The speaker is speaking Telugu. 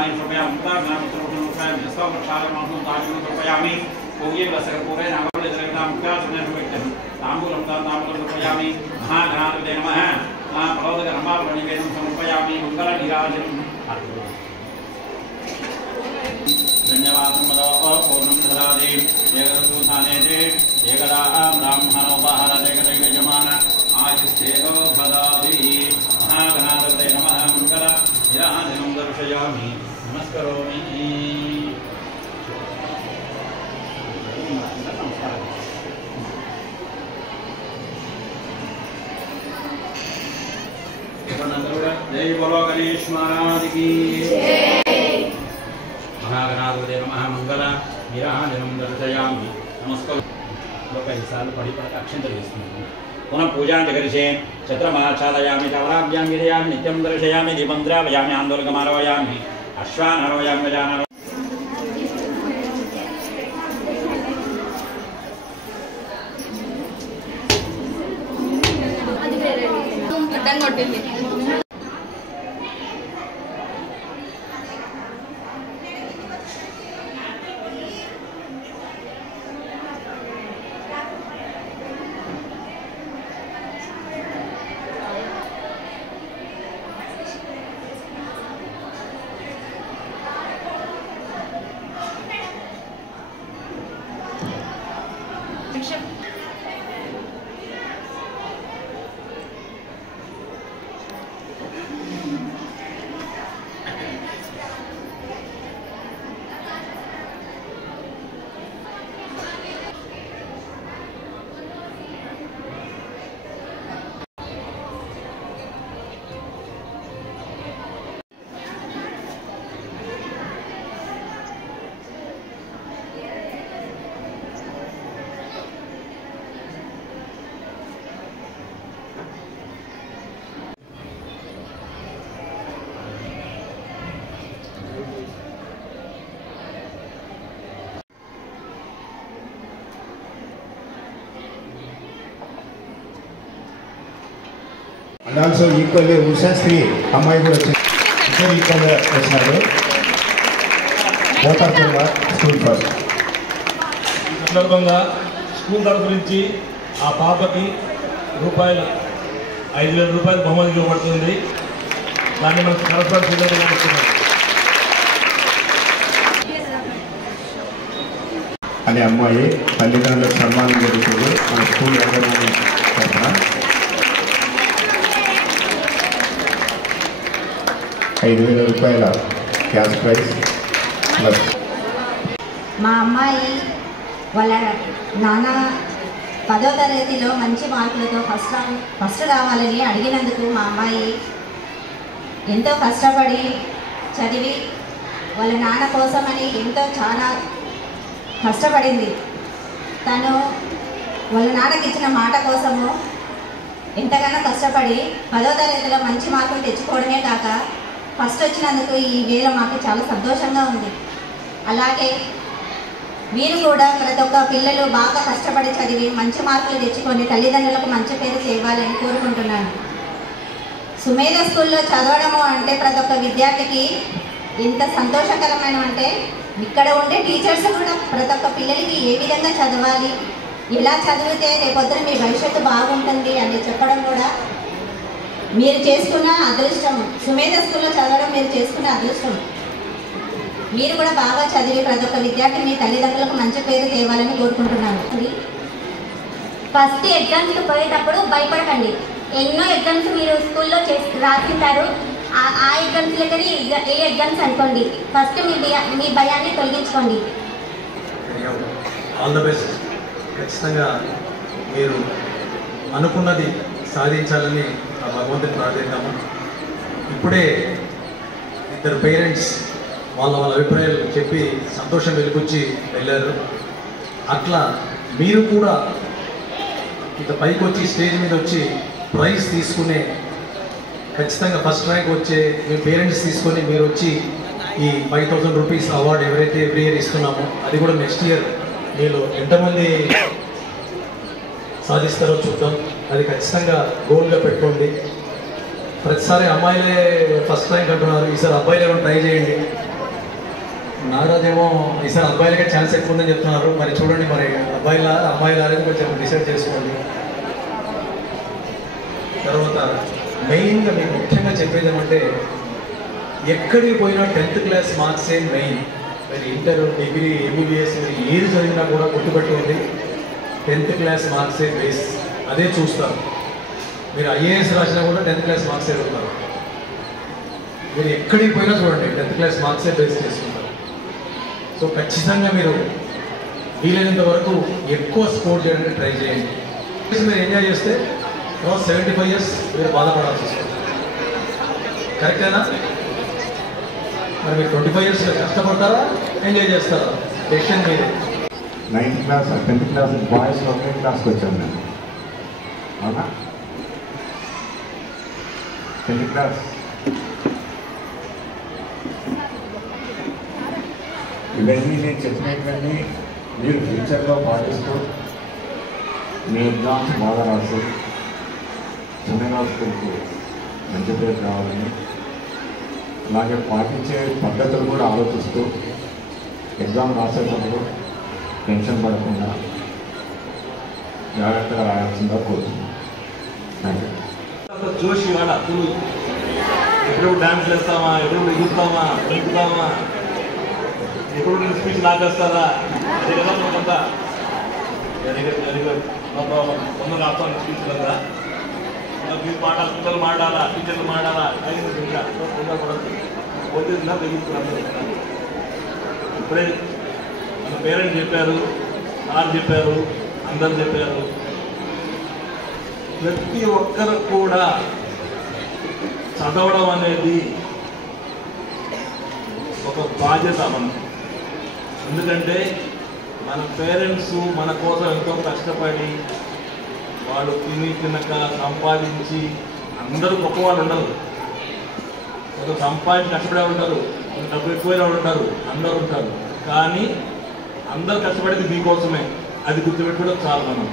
धान्यं समर्पयामि उदाहरणार्थं प्रसादं ताजं समर्पयामि पूज्यवसकपूरे नामलितरविदामुख्यासनसुविक्तं ताम्बूलं ताम्बूलं समर्पयामि महागणाधिपते नमः फलोदकरमावनिवेदं समर्पयामि मङ्गलनीराजनं धन्यवादं पूर्णं ददाति एकदूधानेते एकदा ब्राह्मणोपहारदेकदैव यजमान आयुष्येको भदाति महागणाधिपते नमः मङ्गलनीराजनं दर्शयामि नमस्करोमि जय बोलो गणेश महाराज की महागणाधिपते नमः मंगल नीराजनं दर्शयामि नमस्कार साल पढ़ी पढ़ अक्षंतल पुनः पूजां जगरिषे छत्रमाच्छादयामि चवराभ्यां गिरयामि नित्यं दर्शयामि दीपं द्रावयामि आन्दोलकमारोहयामि अश्वान् आरोहयामि गजाननं and also equally Ushasri అమ్మాయి కూడా ఇద్దరు ఈక్వల్గా వచ్చినారు. Both of them are school first. ఈ సందర్భంగా స్కూల్ తరఫు నుంచి ఆ పాపకి రూపాయలు 5,000 రూపాయలు బహుమతి ఇవ్వబడుతుంది. దాన్ని మనకు కరస్పాండ్ ఇస్తున్నాం అనే అమ్మాయి తల్లిదండ్రులకు సన్మానం జరుగుతుంది మన స్కూల్ యజమాని తరఫున. 5,000 రూపాయల క్యాష్ ప్రైజ్ ప్లస్. మా అమ్మాయి వాళ్ళ నాన్న 10వ తరగతిలో మంచి మార్కులతో ఫస్ట్ రావాలని అడిగినందుకు మా అమ్మాయి ఎంతో కష్టపడి చదివి వాళ్ళ నాన్న కోసమని చాలా కష్టపడింది. తను వాళ్ళ నాన్నకి ఇచ్చిన మాట కోసము ఎంతగానో కష్టపడి 10వ తరగతిలో మంచి మార్కులు తెచ్చుకోవడమే కాక ఫస్ట్ వచ్చినందుకు ఈ వేళ మాకు చాలా సంతోషంగా ఉంది. అలాగే మీరు కూడా ప్రతి ఒక్క పిల్లలు బాగా కష్టపడి చదివి మంచి మార్కులు తెచ్చుకొని తల్లిదండ్రులకు మంచి పేరు తేవాలని కోరుకుంటున్నాను. సుమేధ స్కూల్లో చదవడము అంటే ప్రతి ఒక్క విద్యార్థికి ఎంత సంతోషకరమైన అంటే ఇక్కడ ఉండే టీచర్స్ కూడా ప్రతి ఒక్క పిల్లలకి ఏ విధంగా చదవాలి, ఎలా చదివితే రేపొద్దున మీ భవిష్యత్తు బాగుంటుంది అని చెప్పడం కూడా మీరు చేసుకున్న అదృష్టం. సుమేధ స్కూల్లో చదవడం మీరు చేసుకున్న అదృష్టం. మీరు కూడా బాగా చదివి ప్రతి ఒక్క విద్యార్థి మీ తల్లిదండ్రులకు మంచి పేరు తేవాలని కోరుకుంటున్నాను. ఫస్ట్ ఎగ్జామ్స్కి పోయేటప్పుడు భయపడకండి. ఎన్నో ఎగ్జామ్స్ మీరు స్కూల్లో రాసింటారు. ఆ ఎగ్జామ్స్ దగ్గర ఏ ఎగ్జామ్స్ అనుకోండి. ఫస్ట్ మీ భయాన్ని తొలగించుకోండి. All the best. ఖచ్చితంగా మీరు అనుకున్నది సాధించాలని ఆ భగవంతుని ప్రార్థిద్దాము. ఇప్పుడే ఇద్దరు పేరెంట్స్ వాళ్ళ అభిప్రాయాలు చెప్పి సంతోషం వెలిపుచ్చి వెళ్ళారు. అట్లా మీరు కూడా ఇక పైకి వచ్చి స్టేజ్ మీద వచ్చి ప్రైజ్ తీసుకునే ఖచ్చితంగా ఫస్ట్ ర్యాంక్ వచ్చే మీ పేరెంట్స్ తీసుకొని మీరు వచ్చి ఈ 5,000 రూపీస్ అవార్డు ఎవరైతే ఎవ్రీ ఇయర్ ఇస్తున్నామో అది కూడా నెక్స్ట్ ఇయర్ మీరు ఎంతమంది సాధిస్తారో చూద్దాం. అది ఖచ్చితంగా గోల్గా పెట్టుకోండి. ప్రతిసారి అమ్మాయిలే ఫస్ట్ ర్యాంక్ అంటున్నారు, ఈసారి అబ్బాయిలు ఏమైనా ట్రై చేయండి. నాగరాజ్ ఏమో ఈసారి అబ్బాయిలకే ఛాన్స్ ఎక్కువ ఉందని చెప్తున్నారు. మరి చూడండి, మరి అమ్మాయిల అనేది కొంచెం డిసైడ్ చేసుకోండి. తర్వాత మెయిన్గా మీకు ముఖ్యంగా చెప్పేది ఏమంటే, ఎక్కడికి పోయినా 10th క్లాస్ మార్క్సే మెయిన్. మరి ఇంటర్, డిగ్రీ, ఎంబీబీఎస్ ఏది చదివినా కూడా గుర్తుపెట్టుకోండి, 10th క్లాస్ మార్క్సే బేస్. అదే చూస్తారు. మీరు ఐఏఎస్ రాసినా కూడా 10th క్లాస్ మార్క్సే ఉంటారు. మీరు ఎక్కడికి పోయినా చూడండి, 10th క్లాస్ మార్క్సే బేస్ చేసుకుంటారు. సో ఖచ్చితంగా మీరు వీలైనంత వరకు ఎక్కువ స్కోర్ చేయడానికి ట్రై చేయండి. మీరు ఎంజాయ్ చేస్తే 75 years మీరు బాధపడాల్సి వస్తుంది. కరెక్టేనా? మరి మీరు 25 years కష్టపడతారా, ఎంజాయ్ చేస్తారా? డెసిషన్ మీదే. 9th class 10th class boys ఒకే క్లాస్కి వచ్చాను నేను. అవునా? 10th క్లాస్ ఇవన్నీ నేను చెప్పినటువంటి మీరు ఫ్యూచర్లో పాటిస్తూ మీ ఎగ్జామ్స్ బాగా రాస్తూ చిన్నగా స్కూల్కు మంచి పేరు కావాలని, అలాగే పాటించే పద్ధతులు కూడా ఆలోచిస్తూ ఎగ్జామ్ రాసేటప్పుడు టెన్షన్ పడకుండా జాగ్రత్తగా రాయాల్సిందిగా కోరుతున్నాను. Thank you. జోషి వాడ ఎప్పుడు డ్యాన్స్ చేస్తామా, ఎప్పుడు ఎగురుతామా, ఎగురుతామా, ఎప్పుడు నేను స్పీచ్ లాగేస్తారా, అదే కదా మనకంతా. Very good, very good, no problem. తొందరగా రాస్తాను స్పీచ్ కదా. మీరు మాట్లాడాలి, పిల్లలు మాట్లాడాలా, టీచర్లు మాట్లాడాలా, అయింది ఇంకా తొందరపడదు. పోతుందా తెగుతున్నారు. ఇప్పుడే మన పేరెంట్స్ చెప్పారు, సార్ చెప్పారు, అందరు చెప్పారు. ప్రతి ఒక్కరు కూడా చదవడం అనేది ఒక బాధ్యత మనకు. ఎందుకంటే మన పేరెంట్స్ మన కోసం ఎంతో కష్టపడి వాళ్ళు తినక సంపాదించి, అందరూ గొప్పవాళ్ళు ఉండరు, ఒక సంపాదించి కష్టపడే ఉంటారు, డబ్బు ఎక్కువైన వాళ్ళు ఉంటారు, అందరూ ఉంటారు. కానీ అందరు కష్టపడేది మీకోసమే, అది గుర్తుపెట్టుకోవడం చాలు మనం.